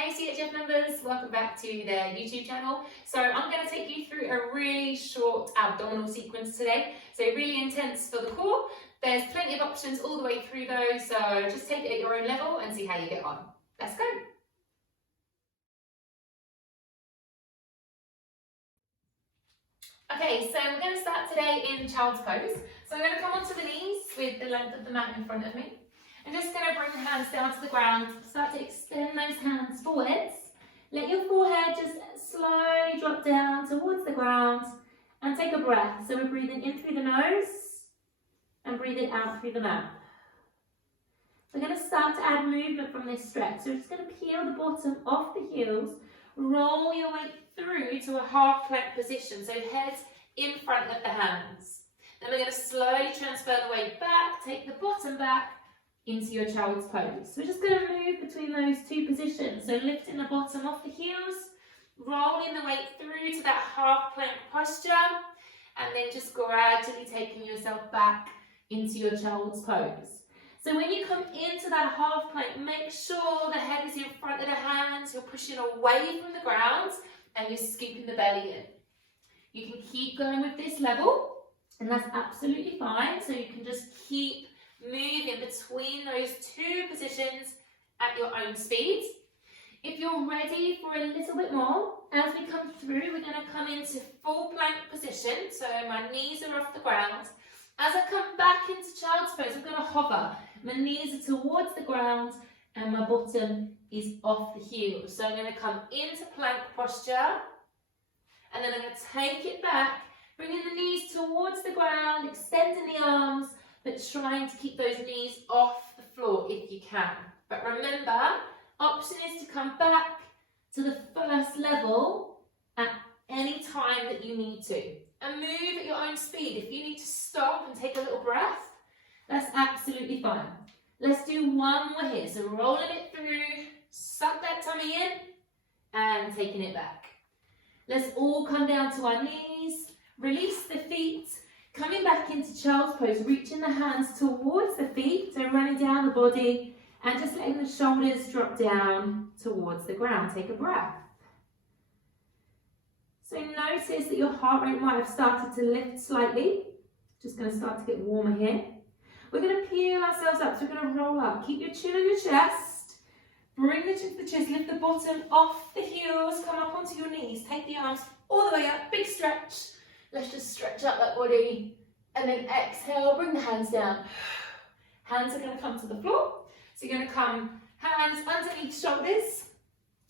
Hey CHF members, welcome back to the YouTube channel. So I'm going to take you through a really short abdominal sequence today. So really intense for the core. There's plenty of options all the way through though, so just take it at your own level and see how you get on. Let's go. Okay, so we're going to start today in child's pose. So I'm going to come onto the knees with the length of the mat in front of me. I'm just going to bring the hands down to the ground, start to extend those hands forwards. Let your forehead just slowly drop down towards the ground and take a breath. So we're breathing in through the nose and breathing out through the mouth. We're going to start to add movement from this stretch. So we're just going to peel the bottom off the heels, roll your way through to a half plank position. So head in front of the hands. Then we're going to slowly transfer the weight back, take the bottom back into your child's pose. So we're just going to move between those two positions. So lifting the bottom off the heels, rolling the weight through to that half plank posture, and then just gradually taking yourself back into your child's pose. So when you come into that half plank, make sure the head is in front of the hands, you're pushing away from the ground, and you're scooping the belly in. You can keep going with this level, and that's absolutely fine. So you can just keep moving between those two positions at your own speed. If you're ready for a little bit more, as we come through, we're going to come into full plank position. So my knees are off the ground. As I come back into child's pose, I'm going to hover. My knees are towards the ground and my bottom is off the heels. So I'm going to come into plank posture and then I'm going to take it back, bringing the knees towards the ground, extending the arms, but trying to keep those knees off the floor if you can. But remember, option is to come back to the first level at any time that you need to. And move at your own speed. If you need to stop and take a little breath, that's absolutely fine. Let's do one more here. So rolling it through, suck that tummy in, and taking it back. Let's all come down to our knees, release the feet, coming back into child's pose, reaching the hands towards the feet, so running down the body and just letting the shoulders drop down towards the ground. Take a breath. So notice that your heart rate might have started to lift slightly. Just going to start to get warmer here. We're going to peel ourselves up, so we're going to roll up. Keep your chin on your chest. Bring the chin to the chest, lift the bottom off the heels, come up onto your knees. Take the arms all the way up, big stretch. Let's just stretch out that body and then exhale, bring the hands down. Hands are going to come to the floor. So you're going to come hands underneath shoulders,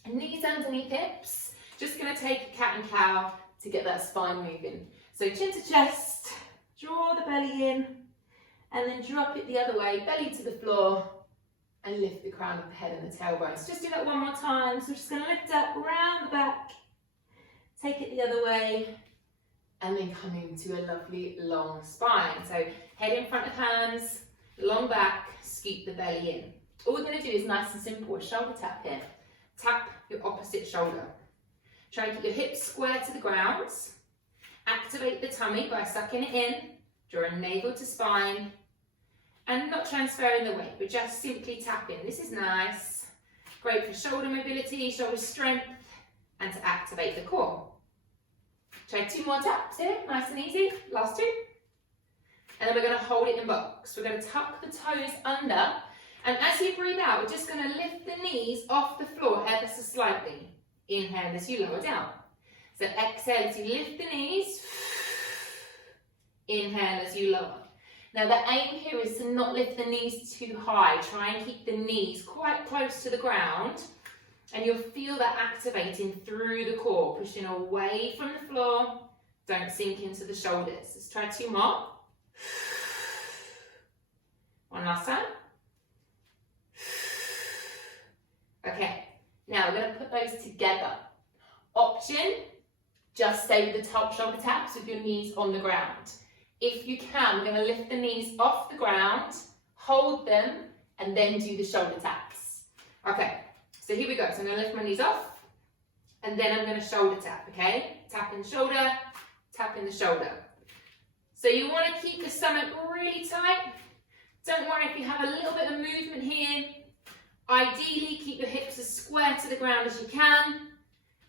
knees underneath hips. Just going to take a cat and cow to get that spine moving. So chin to chest, draw the belly in and then drop it the other way, belly to the floor and lift the crown of the head and the tailbones. Just do that one more time. So we're just going to lift up around the back, take it the other way, and then come into a lovely long spine. So head in front of hands, long back, scoop the belly in. All we're going to do is nice and simple, a shoulder tap here. Tap your opposite shoulder. Try and keep your hips square to the ground. Activate the tummy by sucking it in, drawing navel to spine, and not transferring the weight, but just simply tapping. This is nice. Great for shoulder mobility, shoulder strength, and to activate the core. Try 2 more taps here, nice and easy. Last 2. And then we're going to hold it in box. We're going to tuck the toes under. And as you breathe out, we're just going to lift the knees off the floor ever so slightly. Inhale as you lower down. So exhale as you lift the knees. Inhale as you lower. Now the aim here is to not lift the knees too high. Try and keep the knees quite close to the ground. And you'll feel that activating through the core, pushing away from the floor. Don't sink into the shoulders. Let's try 2 more. One last time. Okay, now we're going to put those together. Option, just stay with the top shoulder taps with your knees on the ground. If you can, we're going to lift the knees off the ground, hold them, and then do the shoulder taps. Okay. So here we go. So I'm going to lift my knees off and then I'm going to shoulder tap, okay? Tap in the shoulder, tap in the shoulder. So you want to keep the stomach really tight. Don't worry if you have a little bit of movement here. Ideally, keep your hips as square square to the ground as you can,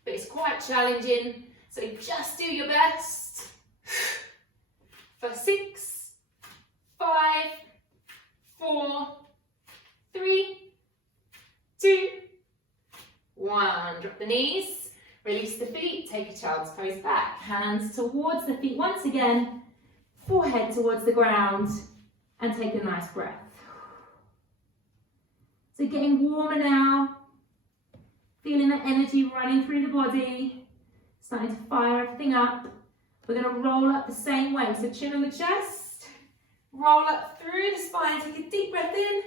but it's quite challenging, so just do your best. For 6, 5, 4, 3, 2, 1. Drop the knees, release the feet, take a child's pose back. Hands towards the feet once again, forehead towards the ground, and take a nice breath. So getting warmer now, feeling that energy running through the body, starting to fire everything up. We're going to roll up the same way, so chin on the chest, roll up through the spine, take a deep breath in,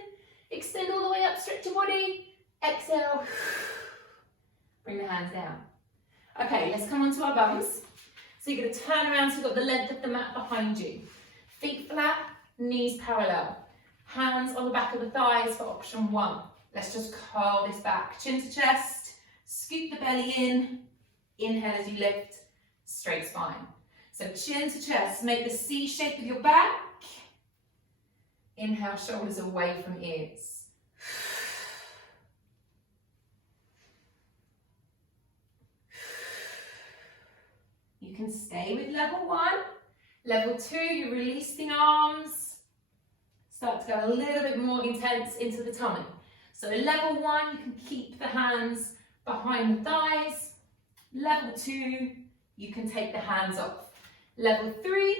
extend all the way up, stretch your body, exhale, bring the hands down. Okay, let's come onto our bums. So you're going to turn around so you've got the length of the mat behind you. Feet flat, knees parallel. Hands on the back of the thighs for option 1. Let's just curl this back, chin to chest, scoop the belly in, inhale as you lift, straight spine. So chin to chest, make the C shape with your back. Inhale, shoulders away from ears. You can stay with level 1. Level 2, you release the arms. Start to go a little bit more intense into the tummy. So level 1, you can keep the hands behind the thighs. Level 2, you can take the hands off. Level 3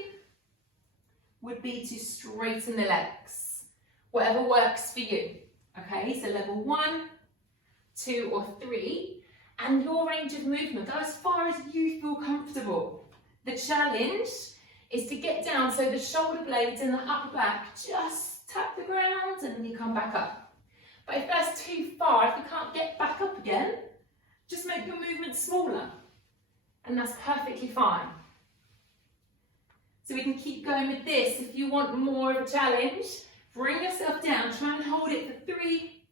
would be to straighten the legs. Whatever works for you. Okay, so level 1, 2 or 3. And your range of movement, go as far as you feel comfortable. The challenge is to get down so the shoulder blades and the upper back just tap the ground and then you come back up. But if that's too far, if you can't get back up again, just make your movement smaller. And that's perfectly fine. So we can keep going with this. If you want more of a challenge, bring yourself down. Try and hold it for 3,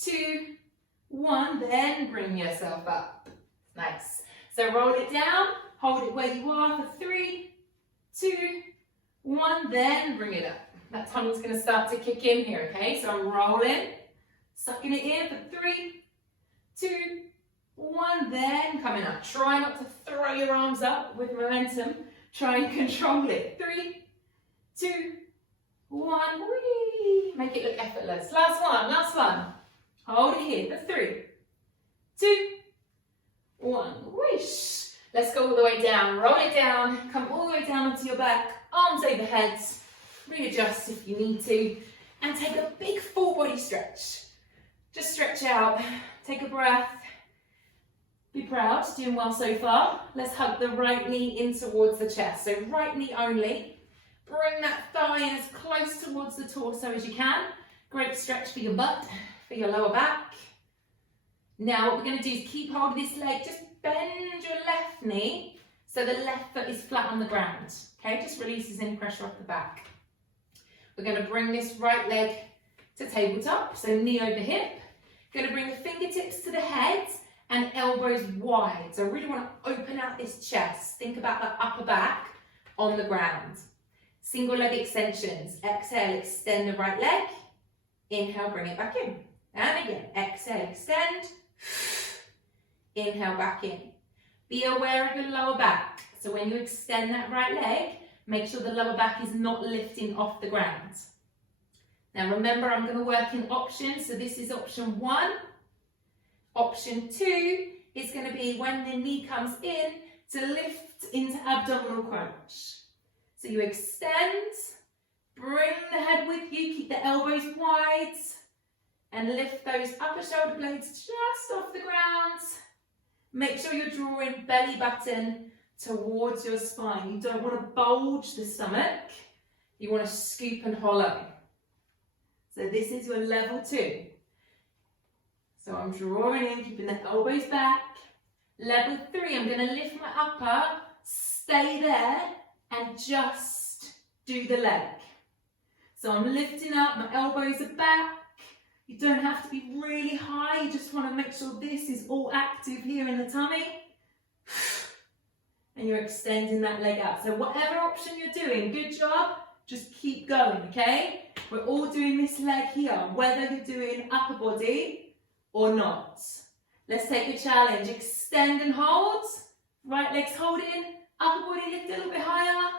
2, 1. Then bring yourself up. Nice. So roll it down. Hold it where you are for 3, 2, 1. Then bring it up. That tummy's going to start to kick in here, okay? So I'm rolling, sucking it in for 3, 2, 1, then coming up. Try not to throw your arms up with momentum. Try and control it. 3, 2, 1, whee! Make it look effortless. Last one, last one. Hold it here for 3, 2, 1, whoosh. Let's go all the way down. Roll it down, come all the way down onto your back, arms overhead. Readjust if you need to, and take a big full body stretch. Just stretch out, take a breath. Be proud, doing well so far. Let's hug the right knee in towards the chest. So right knee only. Bring that thigh in as close towards the torso as you can. Great stretch for your butt, for your lower back. Now what we're going to do is keep hold of this leg. Just bend your left knee so the left foot is flat on the ground. Okay, just releases any pressure off the back. We're going to bring this right leg to tabletop, so knee over hip. Going to bring the fingertips to the head and elbows wide. So I really want to open out this chest. Think about the upper back on the ground. Single leg extensions. Exhale, extend the right leg. Inhale, bring it back in. And again, exhale, extend. Inhale, back in. Be aware of your lower back. So when you extend that right leg, make sure the lower back is not lifting off the ground. Now remember, I'm going to work in options. So this is option 1. Option 2 is going to be when the knee comes in to lift into abdominal crunch. So you extend, bring the head with you, keep the elbows wide, and lift those upper shoulder blades just off the ground. Make sure you're drawing belly button towards your spine. You don't want to bulge the stomach. You want to scoop and hollow. So this is your level 2. So I'm drawing in, keeping the elbows back. Level 3, I'm going to lift my upper, stay there, and just do the leg. So I'm lifting up, my elbows are back. You don't have to be really high, you just want to make sure this is all active here in the tummy. And you're extending that leg out. So whatever option you're doing, good job, just keep going, okay? We're all doing this leg here, whether you're doing upper body or not. Let's take a challenge. Extend and hold. Right leg's holding. Upper body lift a little bit higher.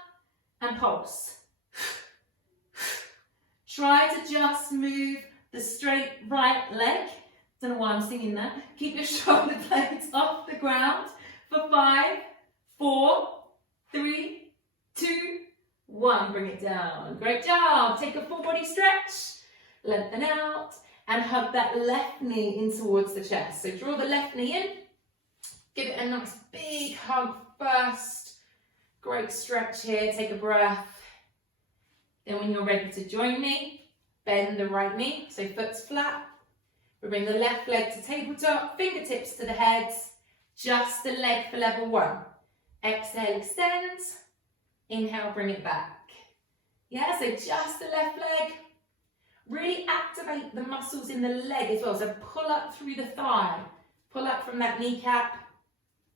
And pulse. Try to just move the straight right leg. Don't know why I'm singing that. Keep your shoulder blades off the ground for 5, 4, 3, 2, 1. Bring it down. Great job. Take a full body stretch. Lengthen out and hug that left knee in towards the chest. So draw the left knee in. Give it a nice big hug first. Great stretch here. Take a breath. Then when you're ready to join me, bend the right knee. So foot's flat. We bring the left leg to tabletop. Fingertips to the head. Just the leg for level 1. Exhale, extend. Inhale, bring it back. Yeah, so just the left leg. Really activate the muscles in the leg as well. So pull up through the thigh. Pull up from that kneecap.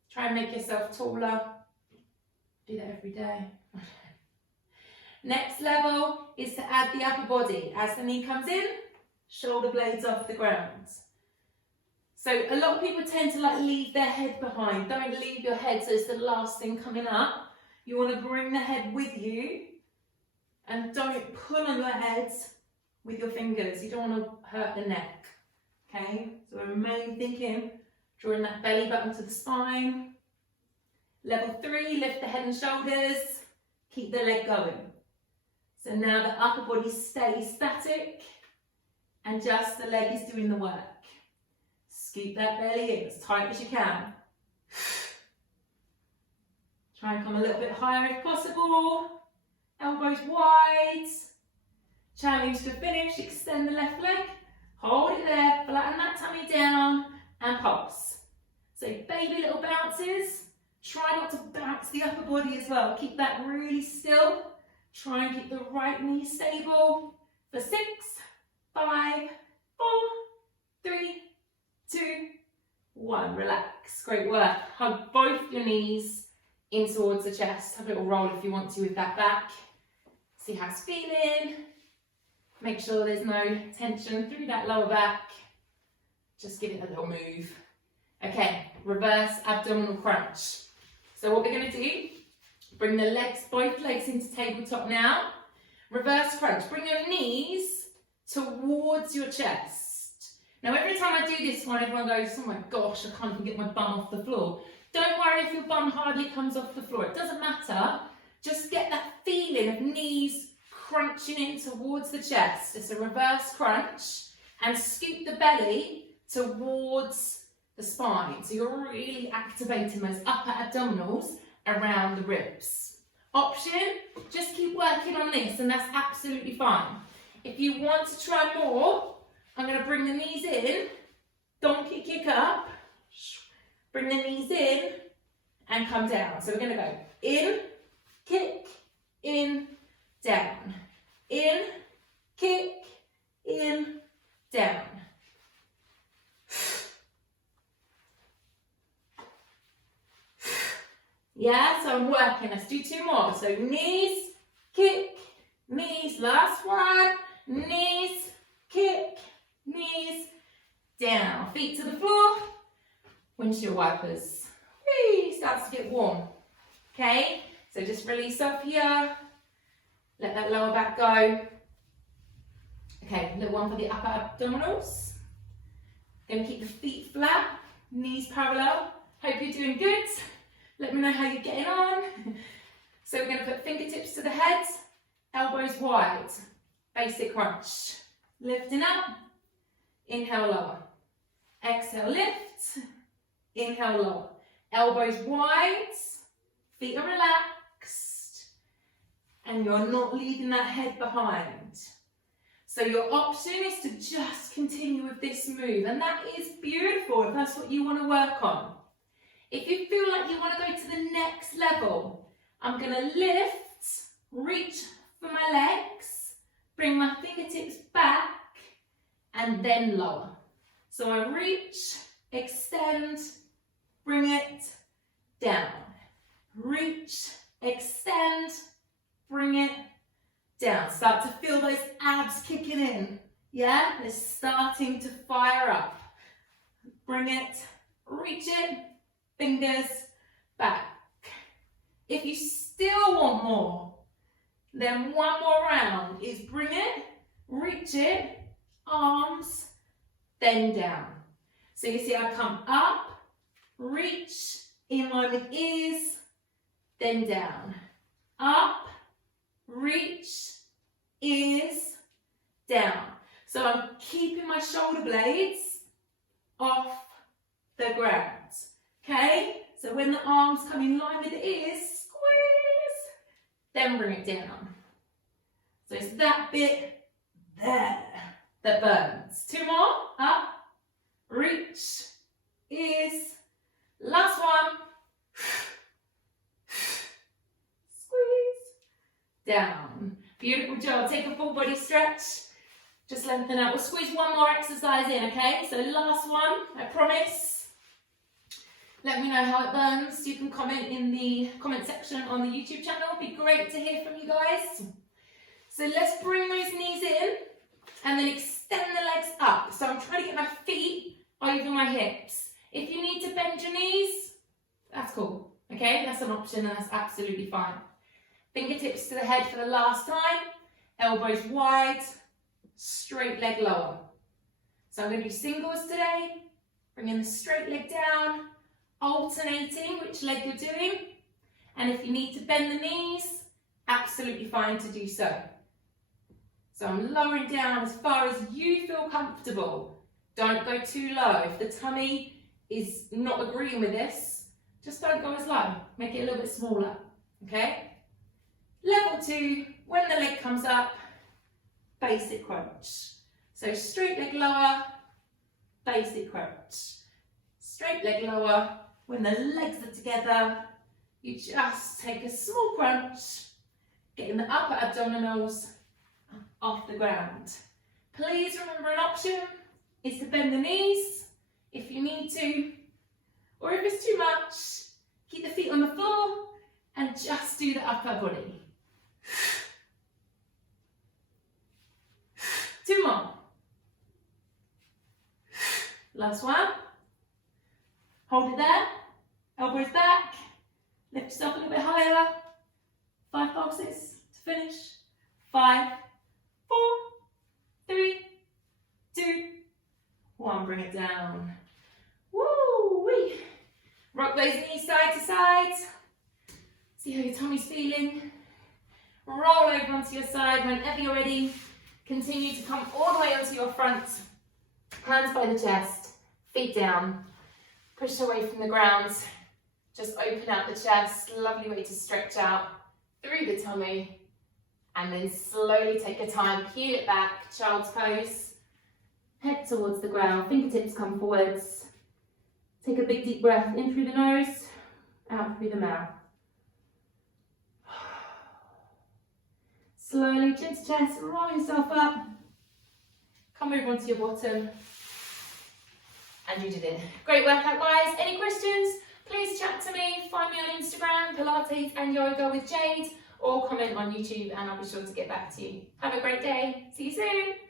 Try and make yourself taller. Do that every day. Next level is to add the upper body. As the knee comes in, shoulder blades off the ground. So a lot of people tend to leave their head behind. Don't leave your head so it's the last thing coming up. You want to bring the head with you and don't pull on your head with your fingers. You don't want to hurt the neck. Okay, so remain thinking, drawing that belly button to the spine. Level 3, lift the head and shoulders. Keep the leg going. So now the upper body stays static and just the leg is doing the work. Scoop that belly in as tight as you can. Try and come a little bit higher if possible. Elbows wide. Challenge to finish. Extend the left leg. Hold it there. Flatten that tummy down and pulse. So baby little bounces. Try not to bounce the upper body as well. Keep that really still. Try and keep the right knee stable. For 6, 5, 4, 3, 2, 1. Relax. Great work. Hug both your knees in towards the chest. Have a little roll if you want to with that back. See how it's feeling. Make sure there's no tension through that lower back. Just give it a little move. Okay, reverse abdominal crunch. So what we're going to do, bring the legs, both legs into tabletop now. Reverse crunch. Bring your knees towards your chest. Now every time I do this one, everyone goes, oh my gosh, I can't even get my bum off the floor. Don't worry if your bum hardly comes off the floor. It doesn't matter. Just get that feeling of knees crunching in towards the chest. It's a reverse crunch. And scoop the belly towards the spine. So you're really activating those upper abdominals around the ribs. Option, just keep working on this and that's absolutely fine. If you want to try more, I'm going to bring the knees in, donkey kick up, bring the knees in and come down. So we're going to go in, kick, in, down, in, kick, in, down. Yeah, so I'm working. Let's do 2 more. So knees, kick, knees. Last one. Knees, kick, knees, down. Feet to the floor. Windshield wipers. Whee, starts to get warm. Okay, so just release up here. Let that lower back go. Okay, little one for the upper abdominals. Then keep the feet flat, knees parallel. Hope you're doing good. Let me know how you're getting on. So we're going to put fingertips to the head, elbows wide. Basic crunch. Lifting up, inhale lower. Exhale, lift, inhale lower. Elbows wide, feet are relaxed, and you're not leaving that head behind. So your option is to just continue with this move, and that is beautiful if that's what you want to work on. If you feel like you want to go to the next level, I'm going to lift, reach for my legs, bring my fingertips back, and then lower. So I reach, extend, bring it down. Reach, extend, bring it down. Start to feel those abs kicking in. Yeah, they're starting to fire up. Bring it reach it, fingers, back. If you still want more, then one more round is bring it, reach it, arms, then down. So you see I come up, reach, in line with ears, then down. Up, reach, ears, down. So I'm keeping my shoulder blades off the ground, okay? So when the arms come in line with the ears, squeeze, then bring it down. So it's that bit there that burns. Two more, up, reach, ears, last one, squeeze, down. Beautiful job, take a full body stretch. Just lengthen out. We'll squeeze one more exercise in, okay? So last one, I promise. Let me know how it burns. You can comment in the comment section on the YouTube channel. It'd be great to hear from you guys. So let's bring those knees in and then extend the legs up. So I'm trying to get my feet over my hips. If you need to bend your knees, that's cool, okay? That's an option and that's absolutely fine. Fingertips to the head for the last time. Elbows wide. Straight leg lower. So I'm going to do singles today, bringing the straight leg down, alternating which leg you're doing, and if you need to bend the knees, absolutely fine to do so. So I'm lowering down as far as you feel comfortable. Don't go too low. If the tummy is not agreeing with this, just don't go as low. Make it a little bit smaller, okay? Level 2, when the leg comes up, basic crunch. So straight leg lower, basic crunch. Straight leg lower, when the legs are together, you just take a small crunch, getting the upper abdominals off the ground. Please remember an option is to bend the knees if you need to, or if it's too much, keep the feet on the floor and just do the upper body. Two more. Last one. Hold it there. Elbows back. Lift yourself a little bit higher. 5 pulses to finish. 5, 4, 3, 2, 1. Bring it down. Woo-wee. Rock those knees side to side. See how your tummy's feeling. Roll over onto your side whenever you're ready. Continue to come all the way onto your front, hands by the chest, feet down, push away from the ground, just open out the chest, lovely way to stretch out through the tummy, and then slowly take your time, peel it back, child's pose, head towards the ground, fingertips come forwards, take a big deep breath in through the nose, out through the mouth. Slowly, chin to chest, roll yourself up. Come over onto your bottom. And you did it. Great workout, guys. Any questions? Please chat to me. Find me on Instagram, Pilates and Yoga with Jade, or comment on YouTube and I'll be sure to get back to you. Have a great day. See you soon.